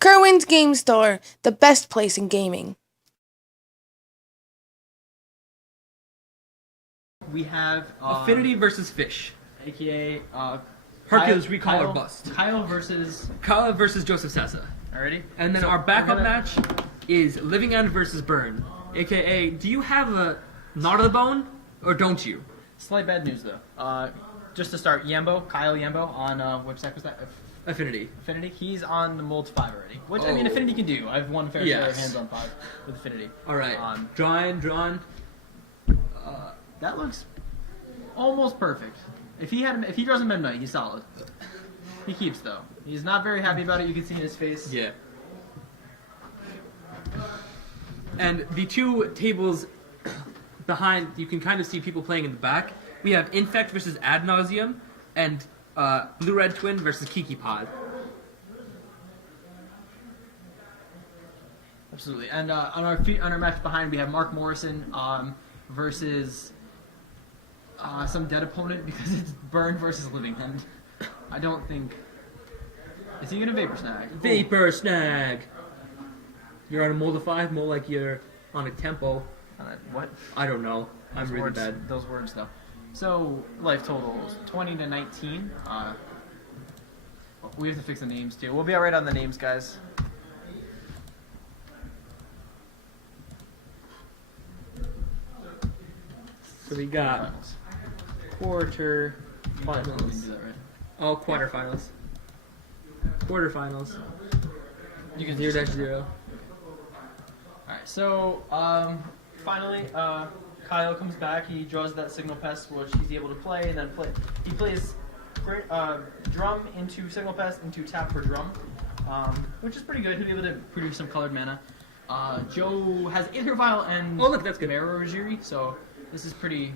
Kirwan's Game Store, the best place in gaming. We have Affinity versus Fish. aka Hercules Recall or Bust. Kyle versus Kala versus Joseph Sessa. already. And then our backup match is Living End versus Burn. AKA, do you have a Knot of the Bone or don't you? Slight bad news though. Just to start, Kyle Yambo on which deck was that? Affinity. Affinity. He's on the mold 5 already. Which I mean, Affinity can do. I've won fair share of hands on 5 with Affinity. All right. Drawn. That looks almost perfect. If he draws a Midnight, he's solid. He keeps though. He's not very happy about it. You can see in his face. Yeah. And the two tables behind, you can kind of see people playing in the back. We have Infect versus Ad Nauseum and Blue Red Twin versus Kiki Pod. Absolutely. And on our match behind, we have Mark Morrison versus some dead opponent because it's Burn versus Living End. I don't think. Is he gonna Vapor Snag? Vapor Snag! You're on a mold of 5, more like you're on a tempo. What? I don't know. I'm really bad. Those words, though. So, life totals 20 to 19. We have to fix the names, too. We'll be alright on the names, guys. So we got quarter We finals. can do that, right? Oh, quarterfinals. Quarterfinals. You can 0-0. Alright, so, finally, Kyle comes back. He draws that Signal Pest, which he's able to play, and then he plays Drum into Signal Pest into Tap for Drum, which is pretty good. He'll be able to produce some colored mana. Joe has Aether Vial and Oh, look, that's good. Rajiri, so this is pretty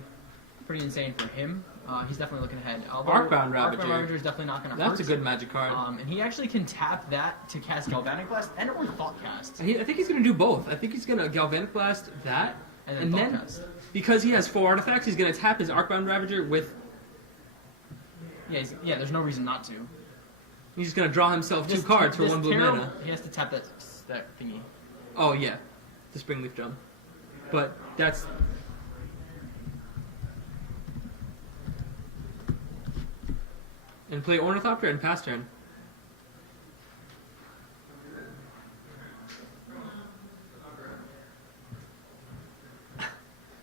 insane for him. He's definitely looking ahead. Arcbound Ravager. Arcbound Ravager is definitely not going to hurt. That's a good magic card. And he actually can tap that to cast Galvanic Blast and or Thoughtcast. I think he's going to do both. I think he's going to Galvanic Blast that, And then Thoughtcast. Because he has 4 artifacts, he's going to tap his Arcbound Ravager with... Yeah, there's no reason not to. He's just going to draw himself 2 cards for 1 blue mana. He has to tap that thingy. Oh, yeah. The Springleaf Drum. But that's... And play Ornithopter and pass turn.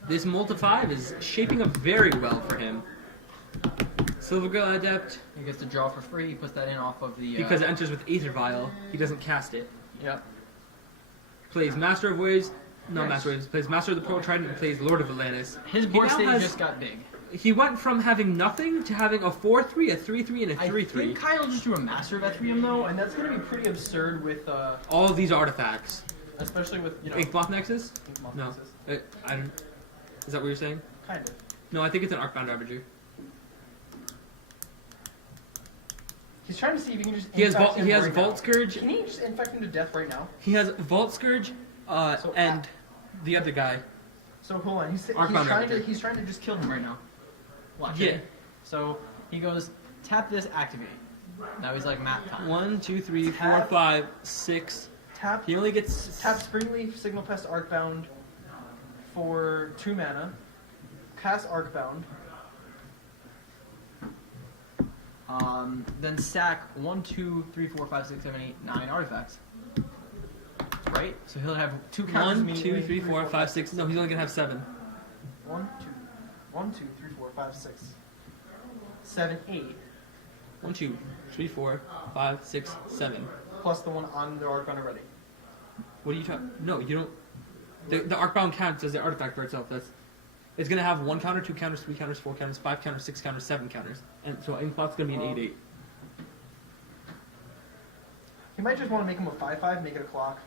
This Multi 5 is shaping up very well for him. Silver Girl Adept. He gets to draw for free. He puts that in off of the... Because it enters with Aether Vial, he doesn't cast it. Yep. Plays Master of Waves. No, Master of Waves. Plays Master of the Pearl Trident and plays Lord of Atlantis. His board state just got big. He went from having nothing to having a 4-3, a 3-3, and a 3-3. I think Kyle just drew a Master of Ethereum, though, and that's going to be pretty absurd with... all of these artifacts. Especially with, Inkmoth Nexus? Inkmoth No. Nexus. I don't... Is that what you're saying? Kind of. No, I think it's an Arcbound Ravager. He's trying to see if he can just He has right Vault now. Scourge. Can he just infect him to death right now? He has Vault Scourge, and the other guy. So hold on, he's Arcbound Ravager. trying to just kill him right now. Watch Yeah. it. So he goes, tap this, activate. Now he's like map time. 1, 2, 3, 4, Tap. 5, 6. Tap. He only gets... Tap Springleaf, Signal Pest, Arcbound for 2 mana. Cast Arcbound. Then sack 1, 2, 3, 4, 5, 6, 7, 8, 9 artifacts. Right? So he'll have 2 counters. 1, 2, 3, 4, 5, 6. No, he's only gonna have 7. 1, 2, 3, 4, 5, 6, 7, 8. 1, 2, 3, 4, 5, 6, 7. Plus the one on the Arcbound already. What are you talking? No, you don't. The Arcbound counts as the artifact for itself. It's gonna have 1 counter, 2 counters, 3 counters, 4 counters, 5 counters, 6 counters, 7 counters, and so Inkbot's gonna be an 8/8. He might just want to make him a 5/5, make it a clock.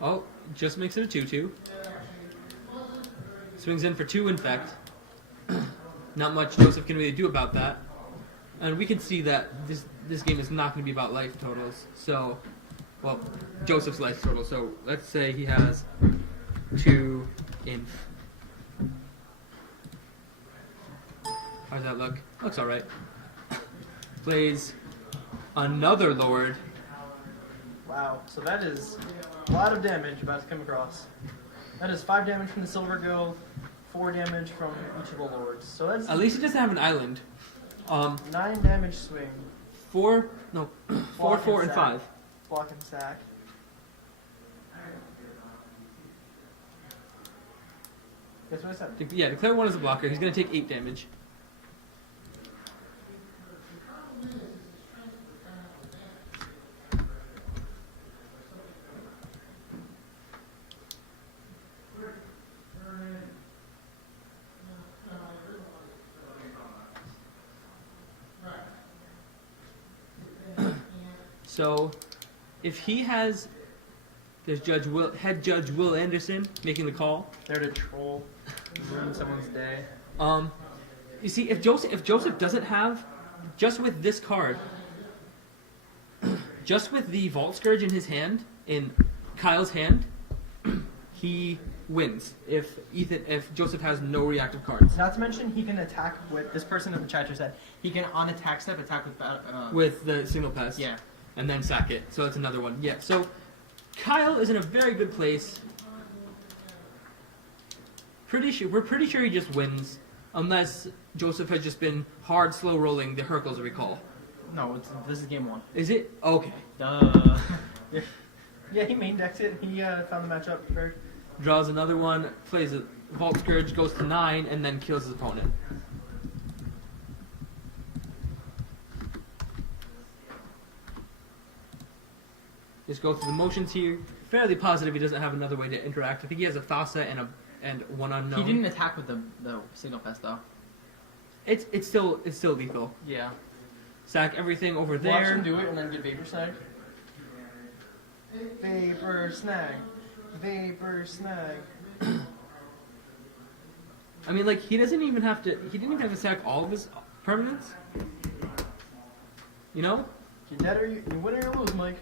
Oh, just makes it a 2/2. Swings in for 2 infect. Not much Joseph can really do about that. And we can see that this game is not going to be about life totals. So, well, Joseph's life total. So let's say he has 2 inf. How does that look? Looks alright. Plays Another Lord. Wow. So that is a lot of damage about to come across. That is 5 damage from the Silver Guild, 4 damage from each of the Lords. So that's At least he doesn't have an island. 9 damage swing. 4, 4, and sack. 5. Block and sack. Guess what I said? Yeah, declare 1 as a blocker. He's going to take 8 damage. So, if he has, there's head judge Will Anderson making the call. There to troll, ruin someone's day. You see, if Joseph doesn't have, just with this card, just with the Vault Scourge in his hand, in Kyle's hand, he wins. If Joseph has no reactive cards. Not to mention, he can attack with this person in the chat just said he can on attack step attack With the signal pass. Yeah. And then sack it. So that's another one. Yeah. So Kyle is in a very good place. We're pretty sure he just wins, unless Joseph has just been hard slow rolling the Hercules recall. No, this is game 1. Is it? Okay. Duh. Yeah, he main decks it. He found the matchup very. Draws another one, plays a Vault Scourge, goes to 9, and then kills his opponent. Just go through the motions here. Fairly positive he doesn't have another way to interact. I think he has a Thassa and one unknown. He didn't attack with the signal pest though. It's still lethal. Yeah. Sack everything over there. Watch him do it and then get Vapor Snag. Vapor Snag. Vapor Snag. I mean, like, he didn't even have to sack all of his permanents. You know? You're dead or you win or you lose, Mike.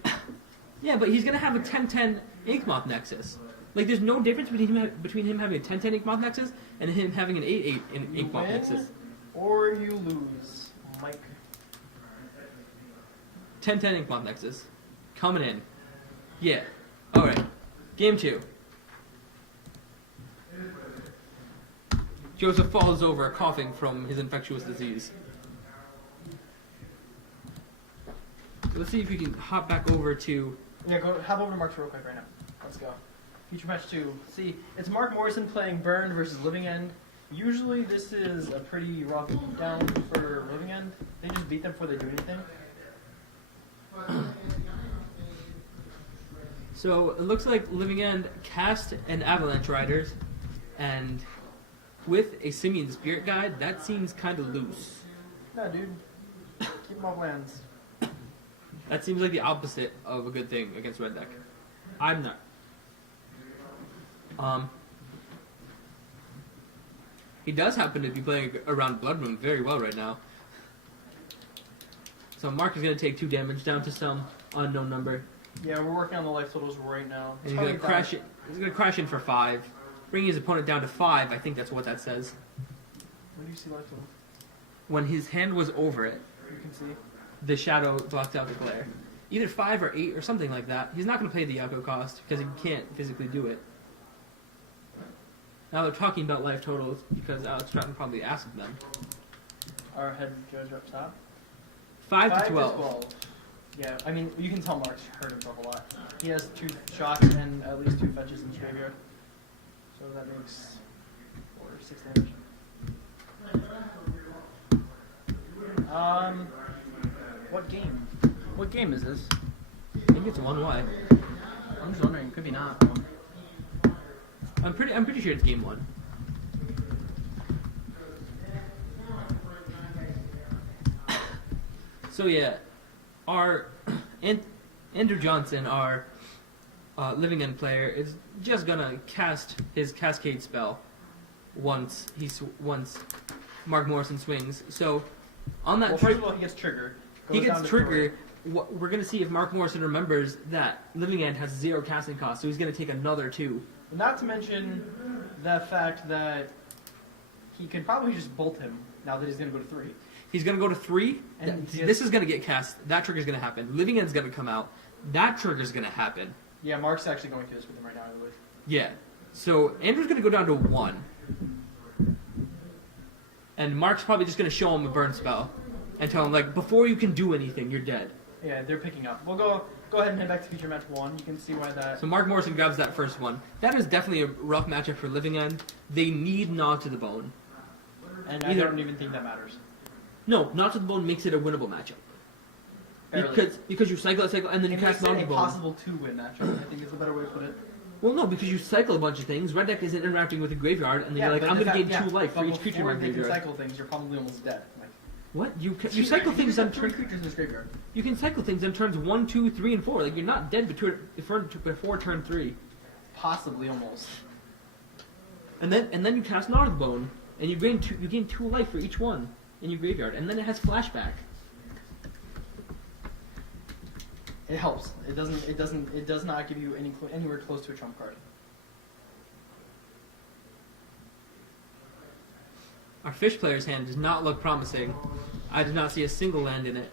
Yeah, but he's gonna have a 10-10 Inkmoth Nexus. Like, there's no difference between him having a 10-10 Inkmoth Nexus and him having an 8-8 Inkmoth Nexus. Or you lose, Mike. 10-10 Inkmoth Nexus. Coming in. Yeah. Alright. Game 2. Joseph falls over, coughing from his infectious disease. So let's see if we can hop back over to... Yeah, go hop over to Mark's real quick right now. Let's go. Future match 2. See, it's Mark Morrison playing Burn versus Living End. Usually this is a pretty rough beatdown for Living End. They just beat them before they do anything. So it looks like Living End cast an Avalanche Riders, and with a Simian Spirit Guide, that seems kind of loose. No, dude. Keep them off lands. That seems like the opposite of a good thing against Red Deck. I'm not. He does happen to be playing around Blood Moon very well right now. So Mark is going to take 2 damage down to some unknown number. Yeah, we're working on the life totals right now. And he's going to crash it. He's going to crash in for 5, bringing his opponent down to 5. I think that's what that says. Where do you see life totals? When his hand was over it, You can see. the shadow blocked out the glare. Either 5 or 8 or something like that. He's not going to pay the Yako cost because he can't physically do it. Now they're talking about life totals because Alex Stratton probably asked them. Our head judge up top. 5 to 12. Yeah, I mean, you can tell Mark's hurt himself a lot. He has 2 shots and at least 2 fetches in his graveyard. So that makes 6 damage. What game? What game is this? I think it's 1Y. I'm just wondering, could be not. I'm pretty sure it's game 1. So yeah, our Andrew Johnson, our Living End player, is just gonna cast his Cascade spell once Mark Morrison swings. So on that First of all, he gets triggered. he gets triggered. We're gonna see if Mark Morrison remembers that Living End has 0 casting cost, so he's gonna take another 2. Not to mention the fact that he could probably just bolt him now that he's going to go to 3. He's going to go to 3. And This is going to get cast. That trigger's going to happen. Living End's going to come out. That trigger's going to happen. Yeah, Mark's actually going through this with him right now, I believe. Yeah. So Andrew's going to go down to 1. And Mark's probably just going to show him a burn spell. And tell him, like, before you can do anything, you're dead. Yeah, they're picking up. We'll go ahead and head back to feature match 1. You can see why that... So Mark Morrison grabs that first one. That is definitely a rough matchup for Living End. They need Gnaw to the Bone. And I don't even think that matters. No, Gnaw to the Bone makes it a winnable matchup. Barely. Because you cycle, and then you It cast makes Gnaw it to the a Bone. possible 2-win matchup. I think it's a better way to put it. Well, no, because you cycle a bunch of things. Red deck isn't interacting with the graveyard, and then you're like, I'm going to gain 2 life for each creature in my Before they can graveyard. cycle things, you're probably almost dead. Like, What? You cycle things on 3 creatures in this graveyard. You can cycle things on turns 1, 2, 3, and 4. Like, you're not dead before turn 3. Possibly, almost. And then you cast Gnaw to the Bone, and you gain 2 life for each one in your graveyard, and then it has flashback. It helps. It does not give you anywhere close to a trump card. Our fish player's hand does not look promising. I do not see a single land in it.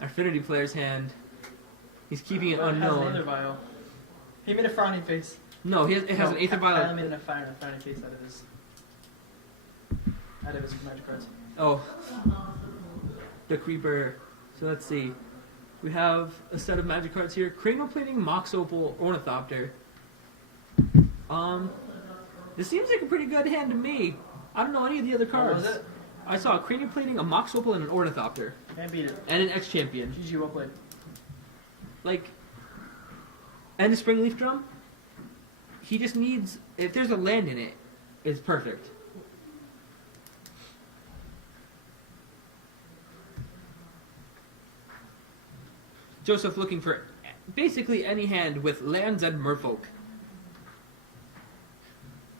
Our Affinity player's hand, he's keeping it It has an Aether unknown. Vial. He made a frowning face. No, it has an Aether Kyle Vial. made a frowning face out of his magic cards. Oh, the Creeper. So let's see. We have a set of magic cards here. Cranial Plating, Mox Opal, Ornithopter. This seems like a pretty good hand to me. I don't know any of the other What cards. was it? I saw a Cranial Plating, a Mox Opal, and an Ornithopter. Can't beat it. And an X-Champion. GG, well played. Like, and a Springleaf Drum. He just needs, if there's a land in it, it's perfect. Joseph looking for basically any hand with lands and merfolk.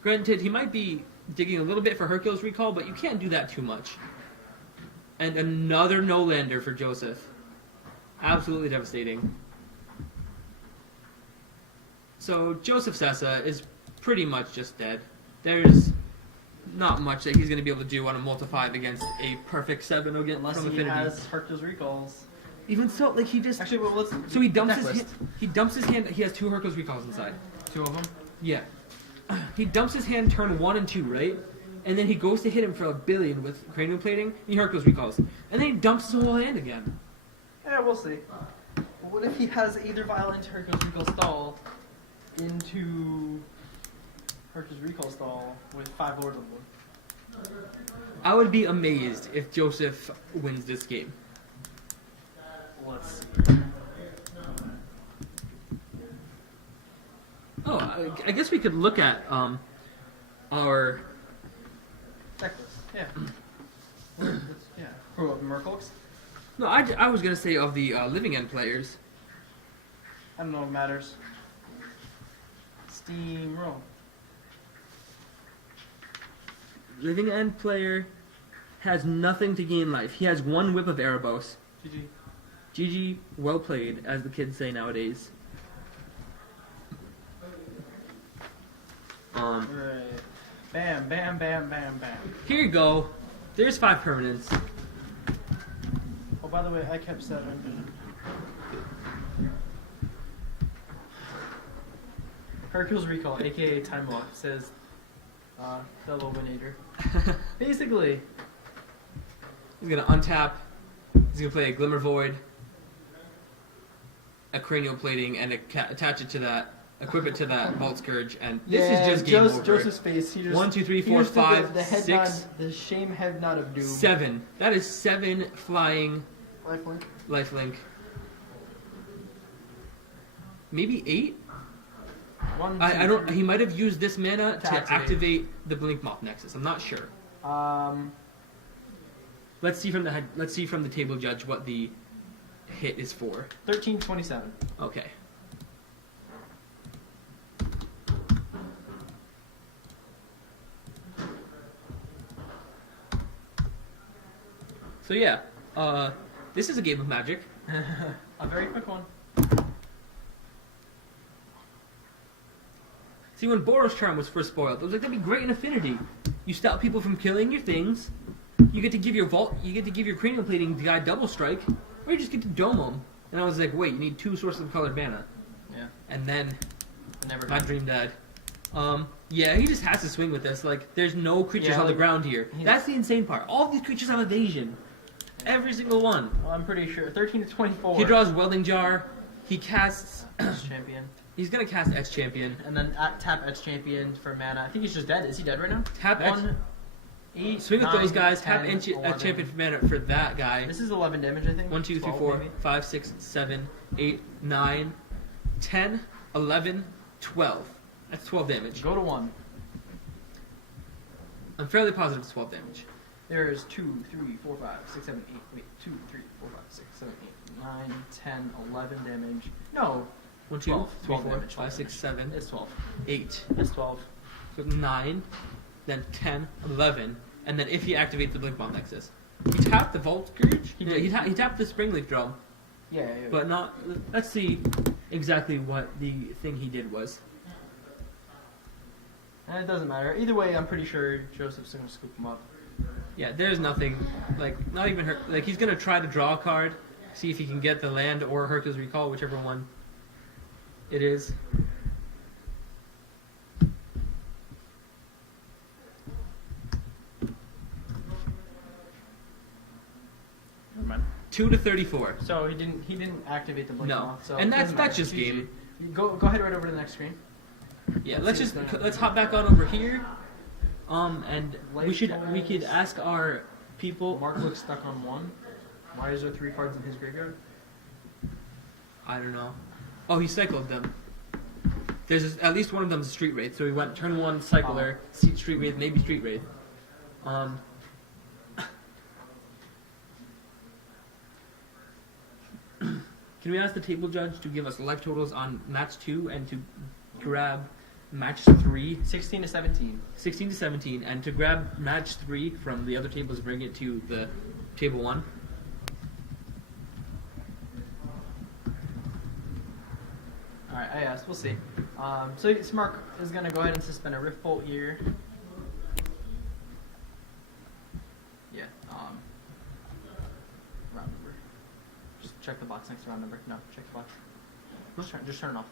Granted, he might be digging a little bit for Hercules Recall, but you can't do that too much. And another no-lander for Joseph. Absolutely devastating. So Joseph Sessa is pretty much just dead. There's not much that he's going to be able to do on a multi-5 against a perfect 7 against Unless from he Affinity. has Hercules Recalls. Even so, like he just Actually, well, let's... so he dumps Decklist. he dumps his hand. He has 2 Hercules Recalls inside. 2 of them. Yeah. He dumps his hand turn 1 and 2, right? And then he goes to hit him for a billion with Cranial Plating, and he Hercules Recalls. And then he dumps his whole hand again. Yeah, we'll see. Well, what if he has Aether Vial into Hercules Recall stall into Hercules Recall stall with 5 lords on the board? I would be amazed if Joseph wins this game. Let's see. Oh, I guess we could look at our... Decklist. Yeah. Yeah. Who, of the Merfolks? No, I was going to say of the Living End players. I don't know what matters. Steamroll. Living End player has nothing to gain life. He has 1 Whip of Erebos. GG. GG, well played, as the kids say nowadays. Right. Bam, bam, bam, bam, bam. Here you go. There's 5 permanents. Oh, by the way, I kept 7. Hercules Recall, aka Time Lock, says, fellow Winator. Basically, He's going to untap. He's going to play a Glimmer Void, a Cranial Plating, and attach it to that. Equip it to that Vault Scourge, and this is just game over. Joseph's face. He just 1, 2, 3, 4, here's 5, the head 6, nod, the shame head nod of doom. 7. That is 7 flying Lifelink. lifelink. Maybe 8? 1, I 2, don't. He might have used this mana To to activate the Blink Moth Nexus. I'm not sure. Let's see from the head, let's see from the table judge what the hit is for. 1327. Okay. So yeah, this is a game of Magic. A very quick one. See, when Boros Charm was first spoiled, it was like, that'd be great in Affinity. You stop people from killing your things, you get to give your cranium plating guy double strike, or you just get to dome him. And I was like, wait, you need 2 sources of colored mana. Yeah. And then Never. my dream died. Yeah, he just has to swing with this. Like, there's no creatures on the ground here. That's the insane part. All of these creatures have evasion. Every single one. Well, I'm pretty sure 13 to 24. He draws Welding Jar. He casts. Champion. He's gonna cast Etch Champion. And then tap Etch Champion for mana. I think he's just dead. Is he dead right now? Tap 1, 8, Swing with 9, those guys. 10, Tap Etch 11. Champion for mana for that guy. This is 11 damage, I think. 1, 2, 3, 12 4, maybe? 5, 6, 7, 8, 9, 10, 11, 12. That's 12 damage. Go to 1. I'm fairly positive it's 12 damage. There's 2, 3, 4, 5, 6, 7, 8. Wait, 2, 3, 4, 5, 6, 7, 8, 9, 10, 11 damage. No. 1, 2, 12, 3, 12 4, damage, 5, 6, 7, It's 12. 8. It's 12. So 9, then 10, 11, and then if he activates the Blink Bomb Nexus. He tapped the Vault Scourge? He Yeah, did. he tapped the Springleaf Drum, Yeah. but not... Let's see exactly what the thing he did was. And it doesn't matter. Either way, I'm pretty sure Joseph's going to scoop him up. Yeah, there's nothing, like, not even her... Like, he's going to try to draw a card, see if he can get the land or Hercules Recall, whichever one it is. Never mind. 2 to 34. So he didn't activate the blink. No. Off, so And it doesn't that's matter. just GG. game. Go ahead right over to the next screen. Yeah, Let's let's see what's just gonna let's hop back on over here. And we Life could totals. ask our people. Mark looks stuck on 1. Why is there 3 cards in his graveyard? I don't know. Oh, he cycled them. There's at least one of them's a Street Wraith, so he went turn 1 Cycler, Street Wraith, maybe Street Wraith. Can we ask the table judge to give us life totals on match 2 and to grab match 3, 16 to 17. 16 to 17, and to grab match 3 from the other tables, bring it to the table 1? Alright, I asked. We'll see. So Mark is going to go ahead and suspend a Rift Bolt here. Yeah. Round number. Just check the box next to round number. No, check the box. Just turn it off.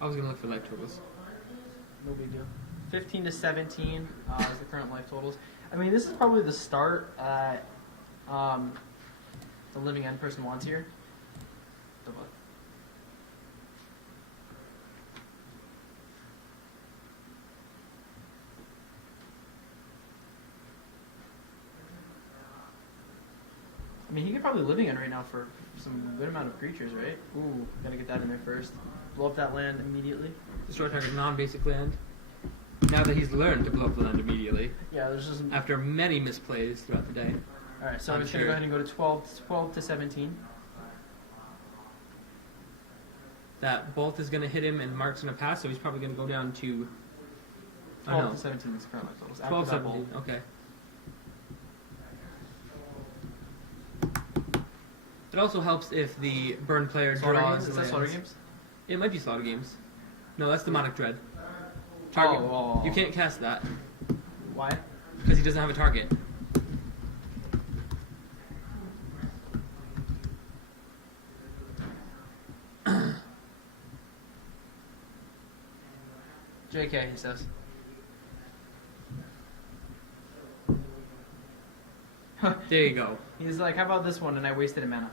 I was gonna look for life totals. No big deal. 15 to 17 is the current life totals. I mean, this is probably the start at the living end person wants here. The what? I mean, he could probably living end right now for some good amount of creatures, right? Ooh, gotta get that in there first. Blow up that land immediately. Destroy target non-basic land. Now that he's learned to blow up the land immediately, Yeah, there's just... after many misplays throughout the day. Alright, so I'm I'm just going to sure. go ahead and go to 12 to 17. That bolt is going to hit him and Mark's going to pass, so he's probably going to go down to... 12 to 17 is current life totals. After 12, that 17, bolt. okay. It also helps if the burn player Slaughter draws games? Is that lands. Slaughter games? It might be Slaughter Games. No, that's Demonic Dread. Target. Oh. You can't cast that, Why? because he doesn't have a target. JK, he says. There you go. He's like, how about this one? And I wasted a mana.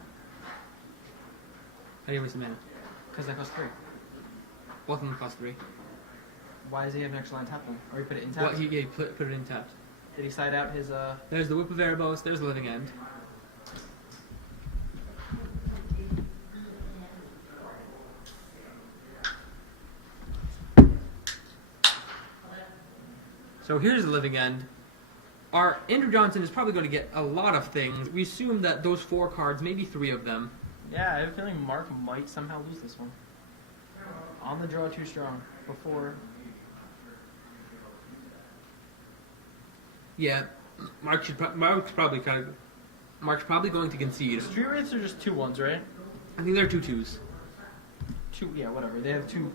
How do you waste a mana? Because that costs 3. Both of them cost 3. Why does he have an extra line tap then? Or he put it in tap? What, he put it in tapped. Did he side out his, There's the Whip of Erebos, there's the Living End. So here's the Living End. Our Andrew Johnson is probably going to get a lot of things. We assume that those 4 cards, maybe 3 of them. Yeah, I have a feeling Mark might somehow lose this one. On the draw too strong. Before... Yeah, Mark's probably going to concede. Street Wraiths are just 2-1s, right? I think they're 2/2s. 2, yeah, whatever. They have 2... You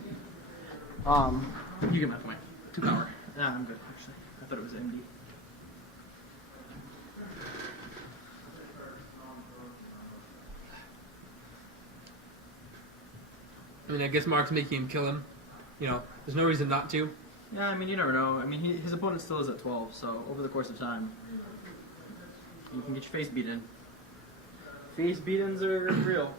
get my point. 2 power. Nah, I'm good, actually. thought it was MD. I mean, I guess Mark's making him kill him. You know, there's no reason not to. Yeah, I mean, you never know. I mean, his opponent still is at 12, so over the course of time, you can get your face beaten. Face beatings are real.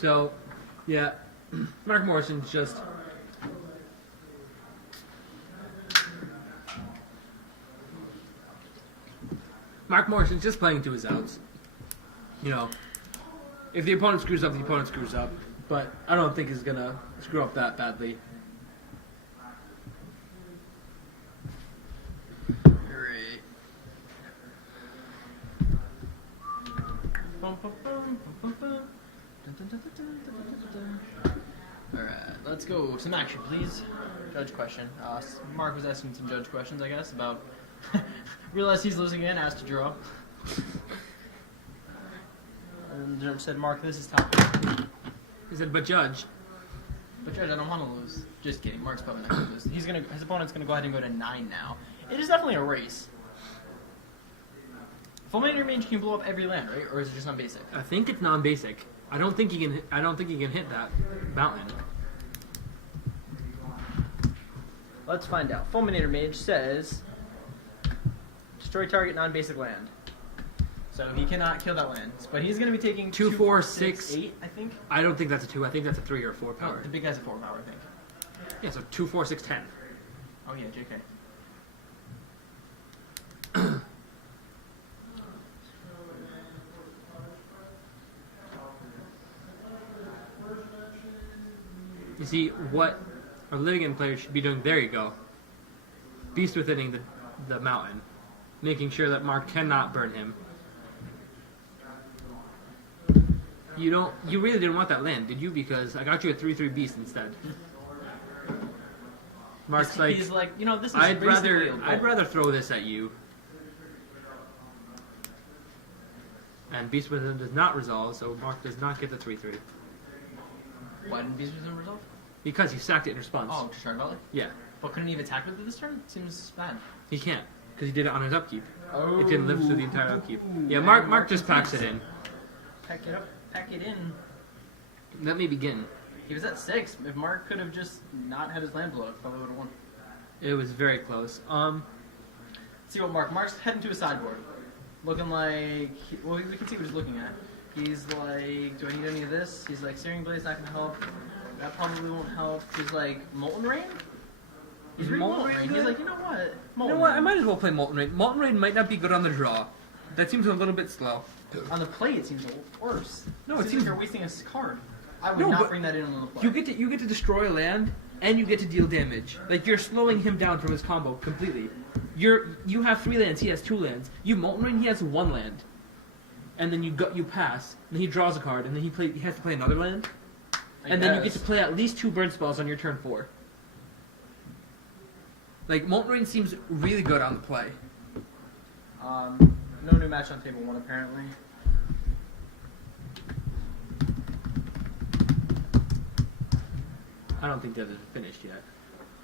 So, yeah, Mark Morrison's just... Mark Morrison's just playing to his outs. You know, if the opponent screws up, the opponent screws up. But I don't think he's going to screw up that badly. Alright, let's go. Some action, please. Judge question. Mark was asking some judge questions, I guess, about... Realized he's losing again, asked to draw. And the judge said, Mark, this is tough. He said, but Judge. But Judge, I don't want to lose. Just kidding. Mark's probably not going to lose. His opponent's going to go ahead and go to 9 now. It is definitely a race. Fulminator Mage can blow up every land, right? Or is it just on basic? I think it's non-basic. I don't think he can hit that mountain. Let's find out. Fulminator Mage says destroy target non-basic land. So he cannot kill that land. But he's going to be taking 2, 4, 6, 8, I think. I don't think that's a 2. I think that's a 3 or 4 power. Oh, the big guy's a 4 power, I think. Yeah, so 2, 4, 6, 10. Oh yeah, JK. You see, what our Litigant player should be doing, there you go. Beast withinning the mountain. Making sure that Mark cannot burn him. You really didn't want that land, did you? Because I got you a 3/3 beast instead. Mark's he's like, you know, this is I'd rather throw this at you. And Beast Within does not resolve, so Mark does not get the 3/3. Why didn't Beast Within resolve? Because he sacked it in response. Oh, to Shard Valley? Yeah. But couldn't he have attacked with it this turn? Seems bad. He can't, because he did it on his upkeep. Oh. It didn't live through the entire upkeep. Yeah, Mark just packs it in. Pack it up. Pack it in. Let me begin. He was at 6. If Mark could have just not had his land blow up, probably would have won. It was very close. Let's see what Mark's heading to a sideboard. Looking like... Well, we can see what he's looking at. He's like, do I need any of this? He's like, Searing Blade's not going to help. That probably won't help. He's like, Molten Rain? He's reading Molten Rain. He's like, you know what? You know what? I might as well play Molten Rain. Molten Rain might not be good on the draw. That seems a little bit slow. On the play, it seems a little worse. No, it seems like you're wasting a card. I would No, not but bring that in on the play. You get to destroy a land, and you get to deal damage. Like, you're slowing him down from his combo completely. You have 3 lands, he has 2 lands. You Molten Rain, he has 1 land. And then you pass, and then he draws a card, and then he has to play another land. And then you get to play at least 2 burn spells on your turn 4. Like, Molten Rain seems really good on the play. No new match on table 1, apparently. I don't think that is finished yet.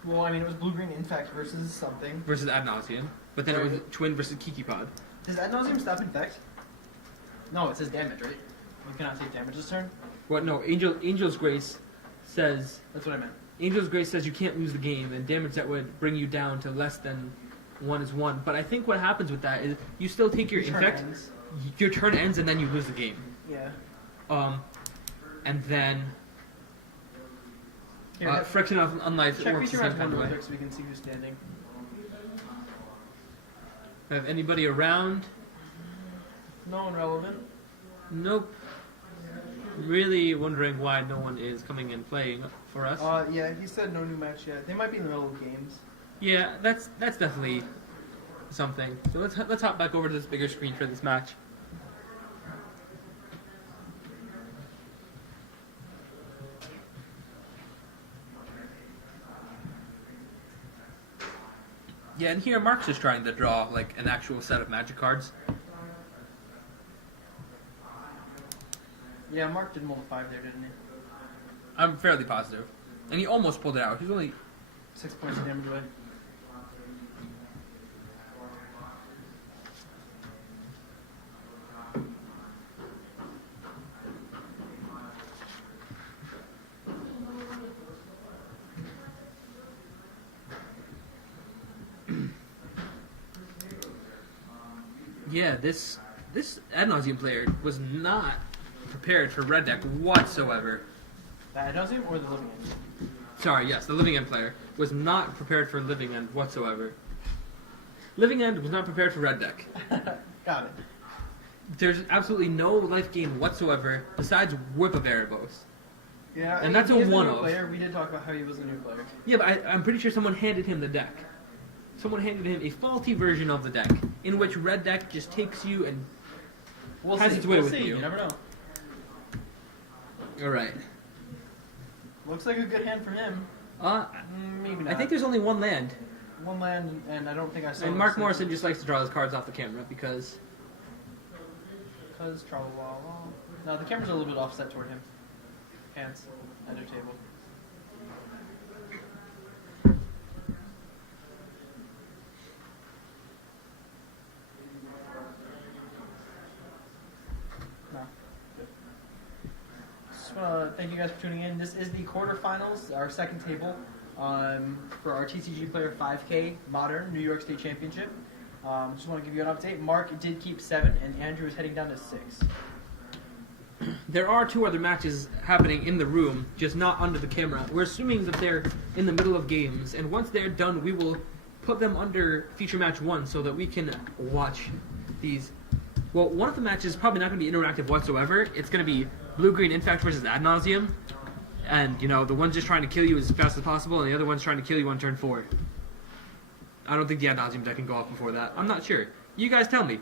Well, I mean, it was blue-green infect versus something. Versus Ad Nauseam. But then it was Twin versus Kiki Pod. Does Ad Nauseam stop infect? No, it says damage, right? You cannot take damage this turn? What? No, Angel's Grace says... That's what I meant. Angel's Grace says you can't lose the game, and damage that would bring you down to less than 1 is 1. But I think what happens with that is you still take your infect, your turn ends, and then you lose the game. Yeah. And then Friction of Unlife check works the feature same has kind of one way. real quick so we can see who's standing. Have anybody around? No one relevant. Nope. Really wondering why no one is coming and playing for us. Yeah, he said no new match yet. They might be in the middle of games. Yeah, that's definitely something. So let's hop back over to this bigger screen for this match. Yeah, and here Mark's just trying to draw like an actual set of Magic cards. Yeah, Mark did mull 5 there, didn't he? I'm fairly positive, and he almost pulled it out. He's only 6 points of damage away. yeah. This ad nauseum player was not prepared for red deck whatsoever. The ad nauseum or the living end? Sorry, yes, the Living End player was not prepared for Living End whatsoever. Living End was not prepared for red deck. Got it. There's absolutely no life gain whatsoever besides Whip of Erebos. Yeah, And that's he a is the new one-of. player. We did talk about how he was a new player. Yeah, but I'm pretty sure someone handed him the deck. Someone handed him a faulty version of the deck, in which red deck just takes you and We'll has see. its way We'll with see. you. You never know. Alright. Looks like a good hand for him. Maybe not. I think there's only one land. One land, and I don't think I saw. And Mark Morrison just likes to draw his cards off the camera because... Because trouble. No, the camera's a little bit offset toward him. Hands, end of table. No. Good. Just want to thank you guys for tuning in. This is the quarterfinals, our second table, for our TCGplayer 5K Modern New York State Championship. Just want to give you an update. Mark did keep 7, and Andrew is heading down to 6. There are 2 other matches happening in the room, just not under the camera. We're assuming that they're in the middle of games, and once they're done, we will put them under feature match 1 so that we can watch these. Well, one of the matches is probably not going to be interactive whatsoever. It's going to be Blue-Green Infect versus Ad Nauseum, and, you know, the one's just trying to kill you as fast as possible, and the other one's trying to kill you on turn 4. I don't think the Ad Nauseum deck can go off before that. I'm not sure. You guys tell me.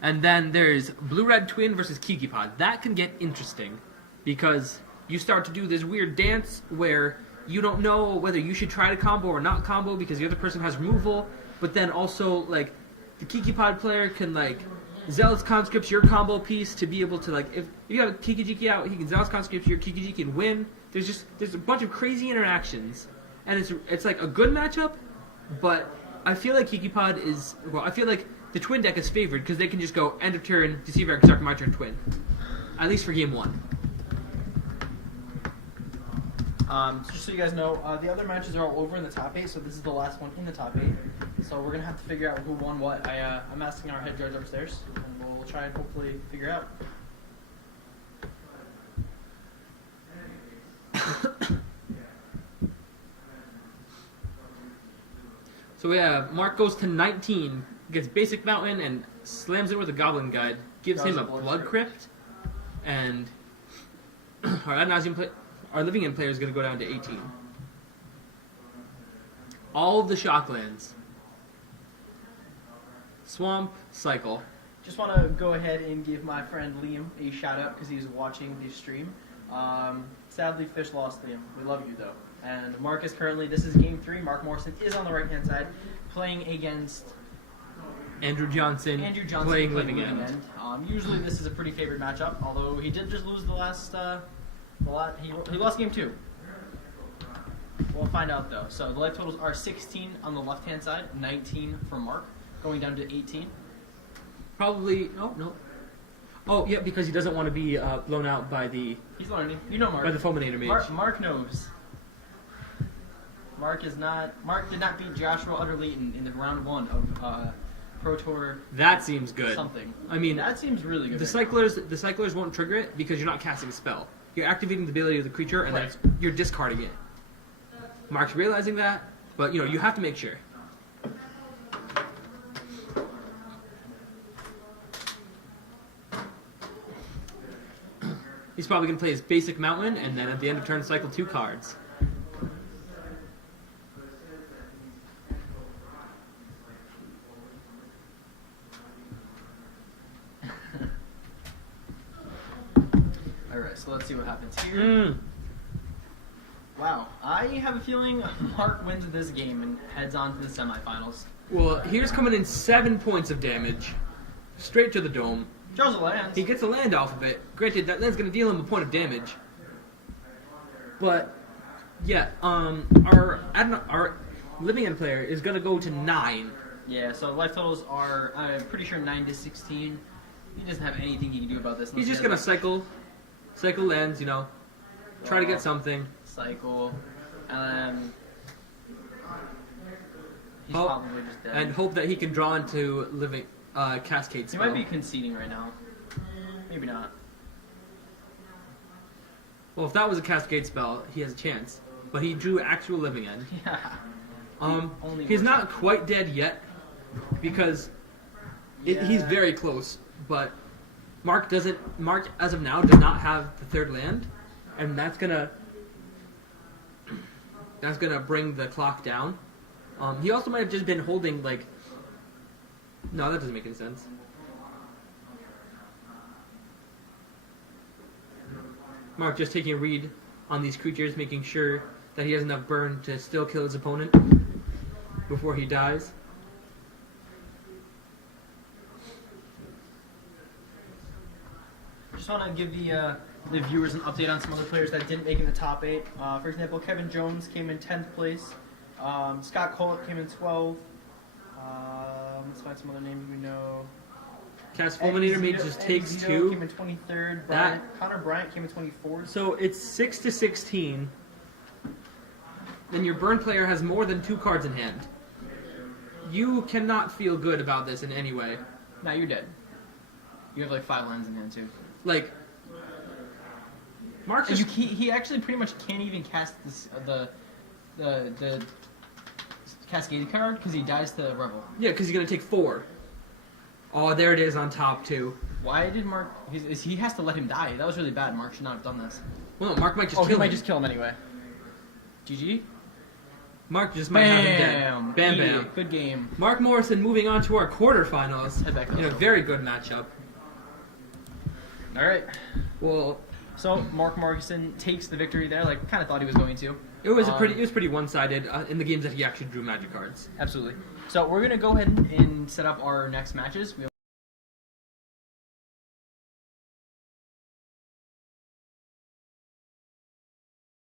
And then there's Blue-Red Twin versus Kiki Pod. That can get interesting because you start to do this weird dance where you don't know whether you should try to combo or not combo because the other person has removal, but then also, like, the Kiki Pod player can, like, Zealous Conscripts your combo piece to be able to, like, if you have a Kiki-Jiki out, he can Zealous Conscript your Kiki-Jiki and win. There's a bunch of crazy interactions, and it's like a good matchup, but I feel like Kiki Pod is, well, I feel like the Twin deck is favored because they can just go end of turn, Deceiver, Exarch, my turn, Twin. At least for game 1. Just so you guys know, the other matches are all over in the top 8, so this is the last one in the top 8. So we're going to have to figure out who won what. I'm asking our head judge upstairs, and we'll try and hopefully figure out. So yeah, Mark goes to 19, gets Basic Mountain, and slams it with a Goblin Guide. Gives him a Blood Crypt, and our Ad Nauseam our Living End player is going to go down to 18. All of the Shocklands. Swamp, Cycle. Just want to go ahead and give my friend Liam a shout out because he's watching the stream. Sadly, Fish lost Liam. We love you though. And Mark is currently, this is game 3. Mark Morrison is on the right hand side playing against Andrew Johnson playing Living End. Usually this is a pretty favored matchup, although he did just lose the last, he lost game 2. We'll find out though. So the life totals are 16 on the left hand side, 19 for Mark, going down to 18. Probably, no. Oh, yeah, because he doesn't want to be blown out by the... He's learning. You know Mark. By the Fulminator Mage. Mark knows. Mark did not beat Joshua utterly in the round 1 of Pro Tour. That seems good. Something. I mean, that seems really good. The cyclers won't trigger it because you're not casting a spell. You're activating the ability of the creature, and then you're discarding it. Mark's realizing that, but you have to make sure. He's probably going to play his Basic Mountain, and then at the end of turn, cycle 2 cards. Alright, so let's see what happens here. Wow. I have a feeling Mark wins this game and heads on to the semifinals. Well, here's coming in 7 points of damage, straight to the dome. Draws a land. He gets a land off of it. Granted, that land's going to deal him a point of damage. But, yeah, our living end player is going to go to 9. Yeah, so life totals are, I'm pretty sure, 9 to 16. He doesn't have anything he can do about this. He's just going to cycle lands, you know, try to get something. Cycle, and he's probably just dead. And hope that he can draw into living Cascade He spell. might be conceding right now. Maybe not. Well, if that was a Cascade spell, he has a chance. But he drew actual living end. Yeah. He's not quite dead yet, because he's very close. But Mark, as of now, does not have the third land, and that's gonna bring the clock down. He also might have just been holding, like... No, that doesn't make any sense. Mark just taking a read on these creatures, making sure that he has enough burn to still kill his opponent before he dies. Just want to give the viewers an update on some other players that didn't make in the top 8. For example, Kevin Jones came in 10th place. Scott Collick came in 12th. Let's find some other names we know. Cast Fulminator Mage just takes 2. Came in 23rd. Connor Bryant came in 24th. So it's 6 to 16. Then your burn player has more than 2 cards in hand. You cannot feel good about this in any way. Nah, you're dead. You have like 5 lands in hand too. Like, Mark just... he actually pretty much can't even cast this, the Cascade card because he dies to Revel. Yeah, because he's going to take 4. Oh, there it is on top, too. Why did Mark... He has to let him die. That was really bad. Mark should not have done this. Well, no, Mark might just kill him. He might just kill him anyway. GG? Mark just might have him dead. Bam, bam. Good game. Mark Morrison moving on to our quarterfinals Head back in a very good matchup. All right. Well, so Mark Morrison takes the victory there. Like, kind of thought he was going to. it was pretty one-sided in the games that he actually drew magic cards. Absolutely. So we're gonna go ahead and set up our next matches.